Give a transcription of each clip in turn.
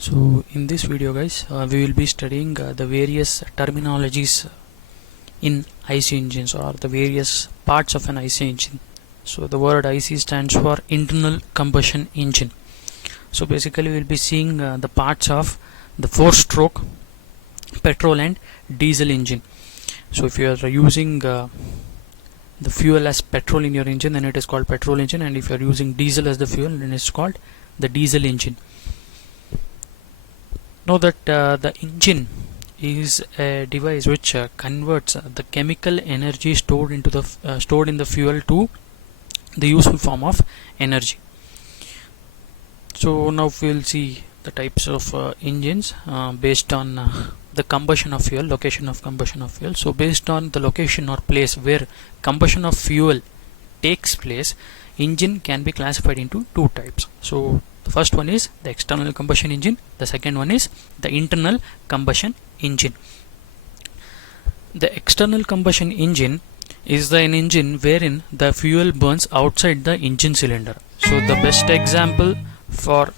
So in this video guys, we will be studying the various terminologies in IC engines or the various parts of an IC engine. So the word IC stands for internal combustion engine. So basically we will be seeing the parts of the 4-stroke petrol and diesel engine. So if you are using the fuel as petrol in your engine, then it is called petrol engine, and if you are using diesel as the fuel, then it's called the diesel engine. Know that the engine is a device which converts the chemical energy stored in the fuel to the useful form of energy. So now we will see the types of engines based on the combustion of fuel, location of combustion of fuel. So based on the location or place where combustion of fuel takes place, engine can be classified into two types. So the first one is the external combustion engine, the second one is the internal combustion engine. The external combustion engine is an engine wherein the fuel burns outside the engine cylinder. So the best example for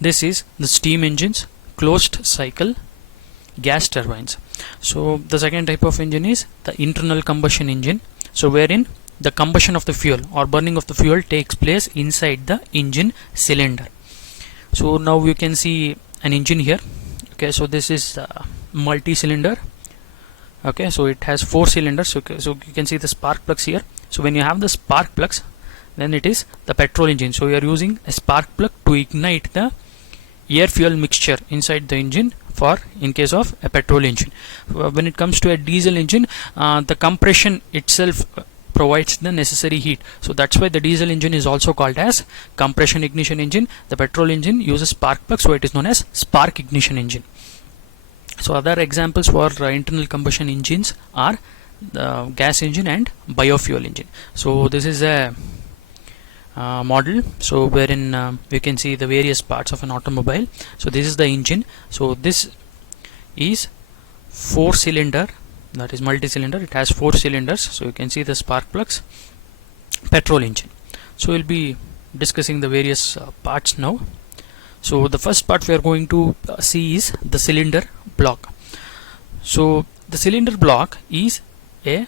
this is the steam engines, closed cycle gas turbines. So the second type of engine is the internal combustion engine, so wherein the combustion of the fuel or burning of the fuel takes place inside the engine cylinder. So now you can see an engine here. Okay, so this is multi-cylinder. Okay, so it has 4 cylinders. Okay, so you can see the spark plugs here. So when you have the spark plugs, then it is the petrol engine. So you are using a spark plug to ignite the air fuel mixture inside the engine for in case of a petrol engine. When it comes to a diesel engine, the compression itself provides the necessary heat. So that's why the diesel engine is also called as compression ignition engine. The petrol engine uses spark plug, so it is known as spark ignition engine. So other examples for internal combustion engines are the gas engine and biofuel engine. So this is a model, so wherein we can see the various parts of an automobile. So this is the engine. So this is 4-cylinder, that is multi-cylinder. It has 4 cylinders. So you can see the spark plugs. Petrol engine. So we'll be discussing the various parts now. So the first part we are going to see is the cylinder block. So the cylinder block is a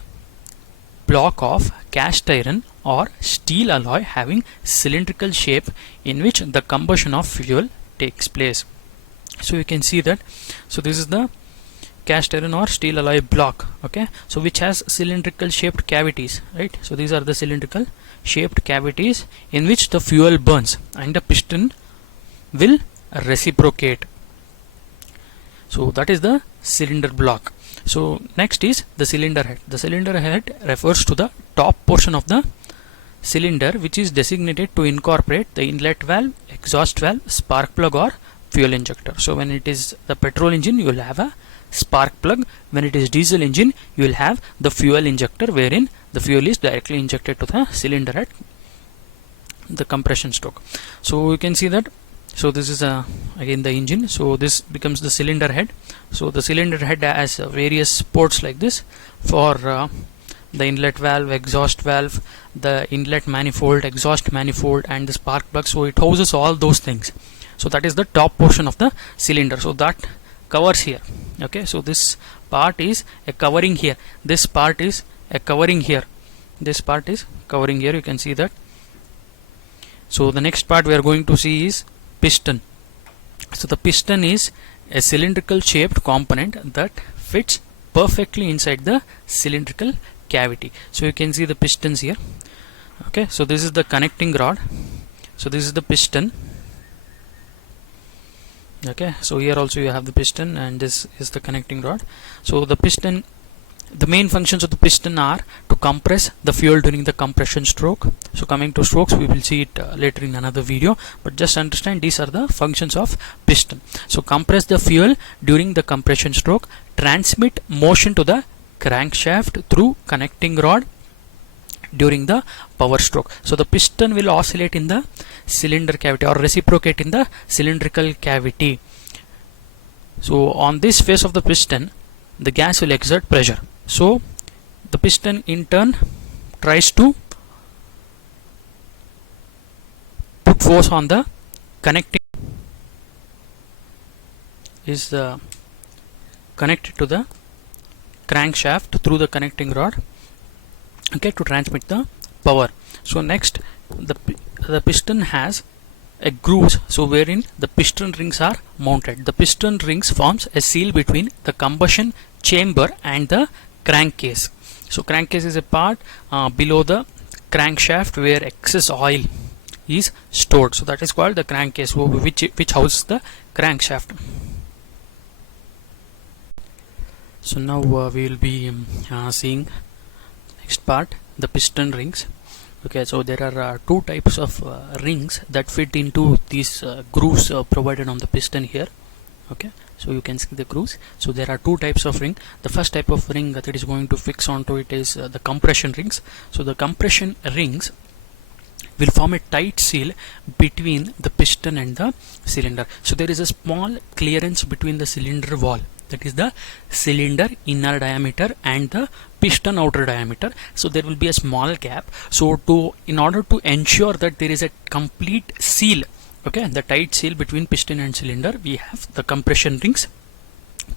block of cast iron or steel alloy having cylindrical shape in which the combustion of fuel takes place. So you can see that. So this is the cast iron or steel alloy block, okay, so which has cylindrical shaped cavities, right? So these are the cylindrical shaped cavities in which the fuel burns and the piston will reciprocate. So that is the cylinder block. So next is the cylinder head. The cylinder head refers to the top portion of the cylinder which is designated to incorporate the inlet valve, exhaust valve, spark plug or fuel injector. So when it is the petrol engine, you will have a spark plug. When it is diesel engine, you will have the fuel injector wherein the fuel is directly injected to the cylinder at the compression stroke. So you can see that. So this is again the engine. So this becomes the cylinder head. So the cylinder head has various ports like this for the inlet valve, exhaust valve, the inlet manifold, exhaust manifold and the spark plug. So it houses all those things. So that is the top portion of the cylinder. So that covers here. Okay, so this part is a covering here, this part is a covering here, this part is covering here, you can see that. So the next part we are going to see is piston. So the piston is a cylindrical shaped component that fits perfectly inside the cylindrical cavity. So you can see the pistons here. Okay, so this is the connecting rod. So this is the piston. Okay, so here also you have the piston and this is the connecting rod. So the piston, the main functions of the piston are to compress the fuel during the compression stroke. So coming to strokes, we will see it later in another video, but just understand these are the functions of piston. So compress the fuel during the compression stroke, transmit motion to the crankshaft through connecting rod during the power stroke. So the piston will oscillate in the cylinder cavity or reciprocate in the cylindrical cavity. So on this face of the piston, the gas will exert pressure. So the piston in turn tries to put force on the connecting is connected to the crankshaft through the connecting rod, okay, to transmit the power. So next, the piston has a grooves, so wherein the piston rings are mounted. The piston rings forms a seal between the combustion chamber and the crankcase. So crankcase is a part below the crankshaft where excess oil is stored, so that is called the crankcase, which houses the crankshaft. So now we will be seeing next part, the piston rings. Okay, so there are two types of rings that fit into these grooves provided on the piston here. Okay, so you can see the grooves. So there are two types of ring. The first type of ring that is going to fix onto it is the compression rings. So the compression rings will form a tight seal between the piston and the cylinder. So there is a small clearance between the cylinder wall, that is the cylinder inner diameter and the piston outer diameter. So there will be a small gap. So in order to ensure that there is a complete seal, okay, the tight seal between piston and cylinder, we have the compression rings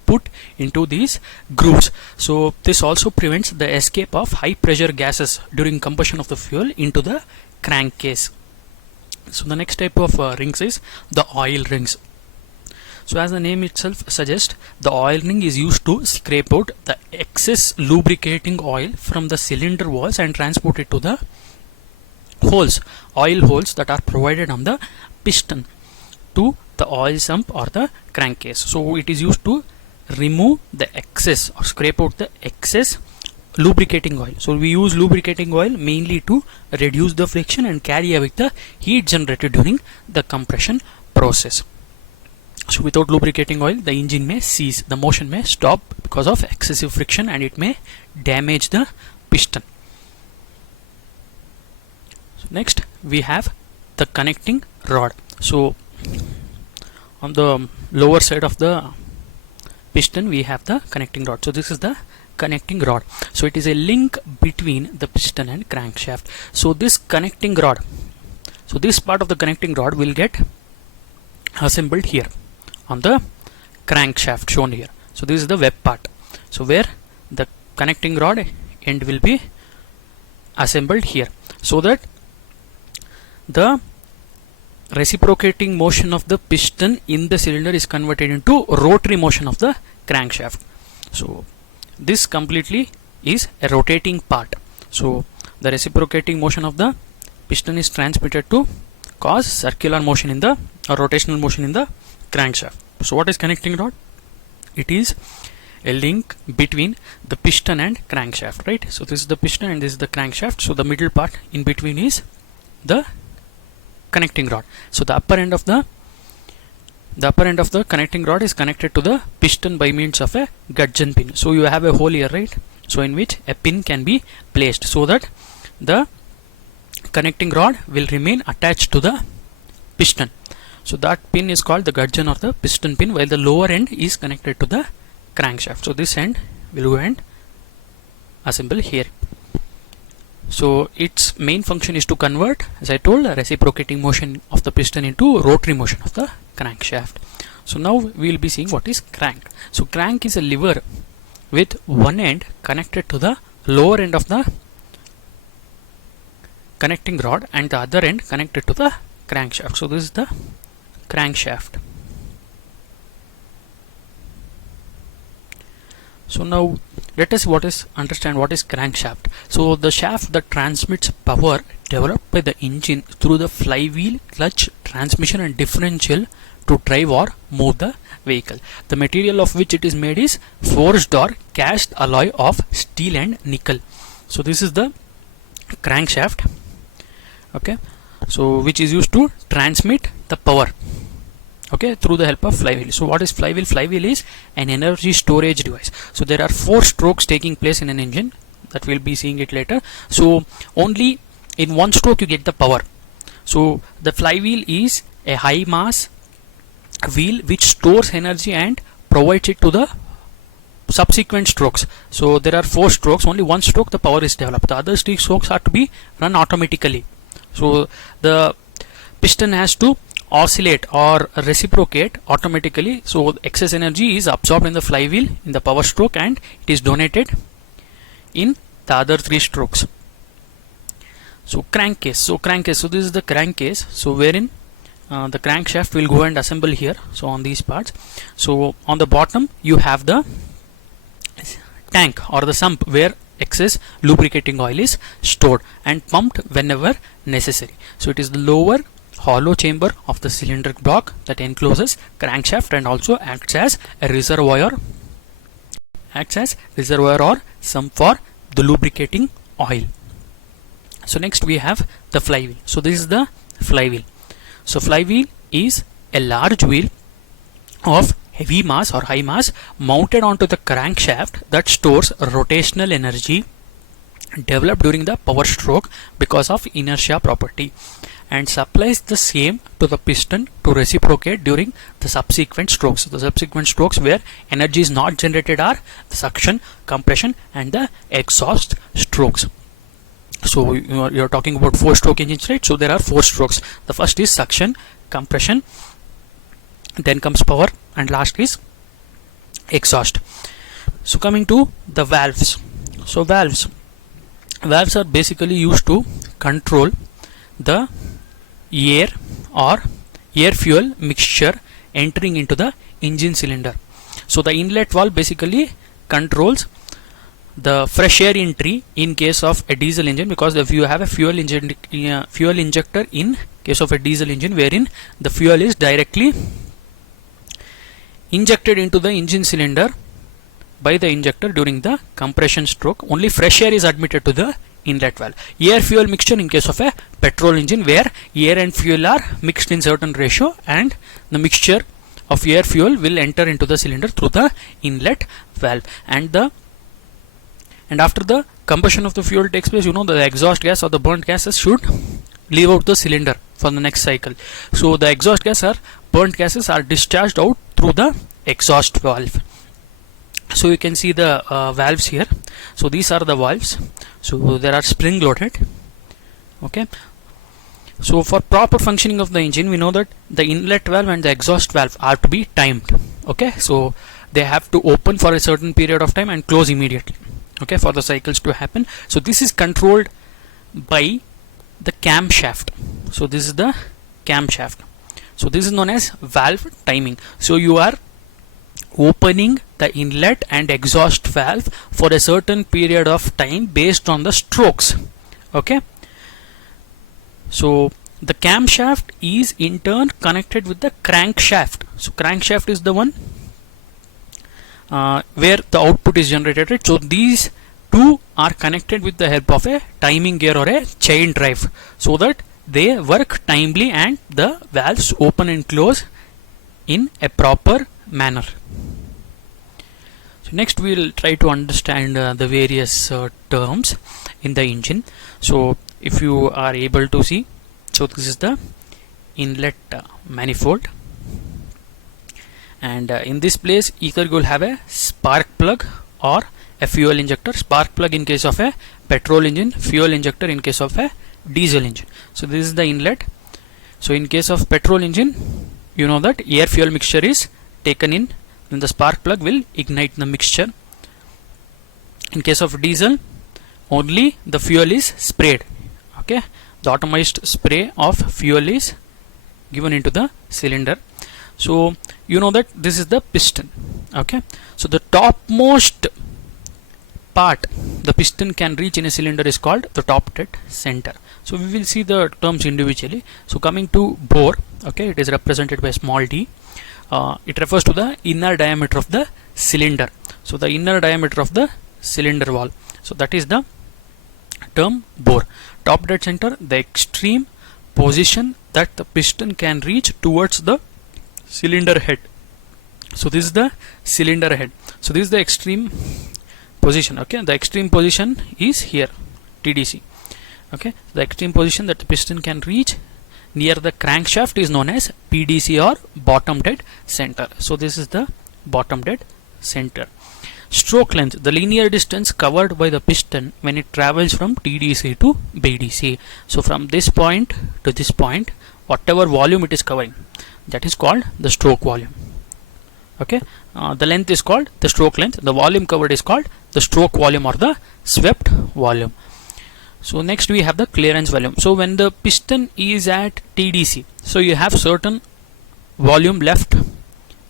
put into these grooves. So this also prevents the escape of high pressure gases during combustion of the fuel into the crankcase. So the next type of rings is the oil rings. So as the name itself suggests, the oil ring is used to scrape out the excess lubricating oil from the cylinder walls and transport it to the holes, oil holes that are provided on the piston to the oil sump or the crankcase. So it is used to remove the excess or scrape out the excess lubricating oil. So we use lubricating oil mainly to reduce the friction and carry away the heat generated during the compression process. So without lubricating oil, the engine may cease, the motion may stop because of excessive friction, and it may damage the piston. So next we have the connecting rod. So on the lower side of the piston we have the connecting rod. So this is the connecting rod. So it is a link between the piston and crankshaft. So this connecting rod, so this part of the connecting rod will get assembled here on the crankshaft shown here. So this is the web part, so where the connecting rod end will be assembled here, so that the reciprocating motion of the piston in the cylinder is converted into rotary motion of the crankshaft. So this completely is a rotating part. So the reciprocating motion of the piston is transmitted to cause circular motion in the or rotational motion in the crankshaft. So what is connecting rod? It is a link between the piston and crankshaft, right? So this is the piston and this is the crankshaft. So the middle part in between is the connecting rod. So the upper end of the connecting rod is connected to the piston by means of a gudgeon pin. So you have a hole here, right? So in which a pin can be placed so that the connecting rod will remain attached to the piston. So that pin is called the gudgeon or the piston pin, while the lower end is connected to the crankshaft. So this end will go and assemble here. So its main function is to convert, as I told, a reciprocating motion of the piston into rotary motion of the crankshaft. So now we will be seeing what is crank. So crank is a lever with one end connected to the lower end of the connecting rod and the other end connected to the crankshaft. So this is the crankshaft. So now let us understand what is crankshaft. So the shaft that transmits power developed by the engine through the flywheel, clutch, transmission and differential to drive or move the vehicle. The material of which it is made is forged or cast alloy of steel and nickel. So this is the crankshaft, okay, so which is used to transmit the power, okay, through the help of flywheel. So what is flywheel? Flywheel is an energy storage device. So there are 4 strokes taking place in an engine, that we'll be seeing it later. So only in one stroke you get the power. So the flywheel is a high mass wheel which stores energy and provides it to the subsequent strokes. So there are 4 strokes, only one stroke the power is developed, the other 3 strokes are to be run automatically. So the piston has to oscillate or reciprocate automatically. So excess energy is absorbed in the flywheel in the power stroke and it is donated in the other 3 strokes. So crankcase. So this is the crankcase. So wherein the crankshaft will go and assemble here. So on these parts. So on the bottom you have the tank or the sump where excess lubricating oil is stored and pumped whenever necessary. So it is the lower hollow chamber of the cylindric block that encloses crankshaft and also acts as a reservoir or sump for the lubricating oil. So next we have the flywheel. So this is the flywheel. So flywheel is a large wheel of heavy mass or high mass mounted onto the crankshaft that stores rotational energy developed during the power stroke because of inertia property and supplies the same to the piston to reciprocate during the subsequent strokes. So the subsequent strokes where energy is not generated are the suction, compression and the exhaust strokes. So you're talking about 4-stroke engines, right? So there are 4 strokes. The first is suction, compression, then comes power and last is exhaust. So coming to the valves. So valves are basically used to control the air or air fuel mixture entering into the engine cylinder. So the inlet valve basically controls the fresh air entry in case of a diesel engine, because if you have a fuel injector in case of a diesel engine wherein the fuel is directly injected into the engine cylinder by the injector during the compression stroke, only fresh air is admitted to the inlet valve. Air fuel mixture in case of a petrol engine where air and fuel are mixed in certain ratio and the mixture of air fuel will enter into the cylinder through the inlet valve, and after the combustion of the fuel takes place, the exhaust gas or the burnt gases should leave out the cylinder for the next cycle. So the exhaust gas or burnt gases are discharged out through the exhaust valve. So you can see the valves here. So these are the valves. So there are spring loaded. Okay. So for proper functioning of the engine, we know that the inlet valve and the exhaust valve are to be timed. Okay. So they have to open for a certain period of time and close immediately. Okay, for the cycles to happen. So this is controlled by the camshaft. So this is the camshaft. So this is known as valve timing. So you are opening the inlet and exhaust valve for a certain period of time based on the strokes. Okay. So the camshaft is in turn connected with the crankshaft. So crankshaft is the one where the output is generated, right? So these two are connected with the help of a timing gear or a chain drive so that they work timely and the valves open and close in a proper manner. So next we will try to understand the various terms in the engine. So if you are able to see, so this is the inlet manifold, and in this place either you will have a spark plug or a fuel injector. Spark plug in case of a petrol engine, fuel injector in case of a diesel engine. So this is the inlet. So in case of petrol engine, you know that air fuel mixture is taken in, then the spark plug will ignite the mixture. In case of diesel, only the fuel is sprayed. Okay, the atomized spray of fuel is given into the cylinder. So you know that this is the piston. Okay, so the topmost part the piston can reach in a cylinder is called the top dead center. So we will see the terms individually. So coming to bore, okay, it is represented by small d. It refers to the inner diameter of the cylinder. So the inner diameter of the cylinder wall. So that is the term bore. Top dead center, the extreme position that the piston can reach towards the cylinder head. So this is the cylinder head. So this is the extreme position. Okay, the extreme position is here, TDC. Okay, the extreme position that the piston can reach near the crankshaft is known as PDC or bottom dead center. So this is the bottom dead center. Stroke length, the linear distance covered by the piston when it travels from TDC to BDC. So from this point to this point, whatever volume it is covering, that is called the stroke volume. Okay, the length is called the stroke length, the volume covered is called the stroke volume or the swept volume. So next we have the clearance volume. So when the piston is at TDC, so you have certain volume left,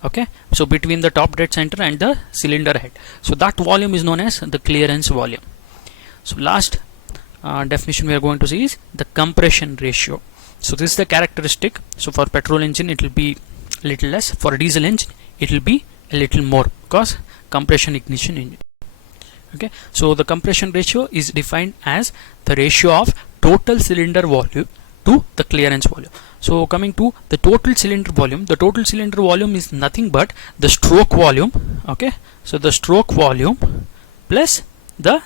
okay, so between the top dead center and the cylinder head, so that volume is known as the clearance volume. So last definition we are going to see is the compression ratio. So this is the characteristic. So for petrol engine it will be a little less, for diesel engine it will be a little more, because compression ignition engine. Okay, so the compression ratio is defined as the ratio of total cylinder volume to the clearance volume. So coming to the total cylinder volume is nothing but the stroke volume. Okay, so the stroke volume plus the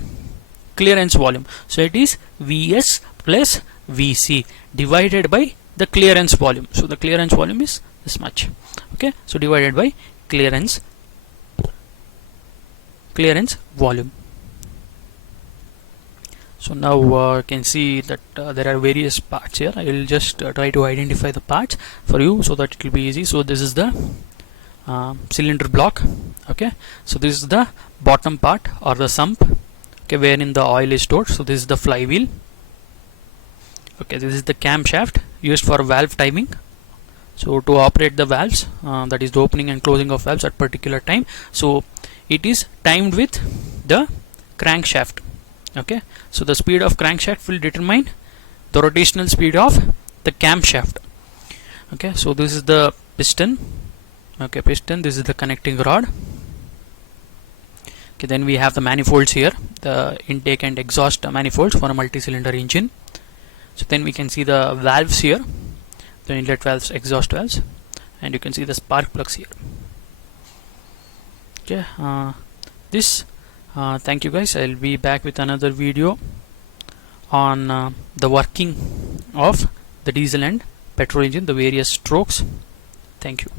clearance volume, so it is Vs plus Vc divided by the clearance volume. So the clearance volume is this much. Okay, so divided by clearance volume. So now you can see that there are various parts here. I will just try to identify the parts for you so that it will be easy. So this is the cylinder block. Okay, so this is the bottom part or the sump, okay, wherein the oil is stored. So this is the flywheel. Okay, this is the camshaft used for valve timing. So to operate the valves, that is the opening and closing of valves at particular time, so it is timed with the crankshaft. Okay, so the speed of crankshaft will determine the rotational speed of the camshaft. Okay, so this is the piston. Okay, piston, this is the connecting rod. Okay, then we have the manifolds here, the intake and exhaust manifolds for a multi-cylinder engine. So then we can see the valves here, the inlet valves, exhaust valves, and you can see the spark plugs here. Okay, thank you guys. I'll be back with another video on the working of the diesel and petrol engine, the various strokes. Thank you.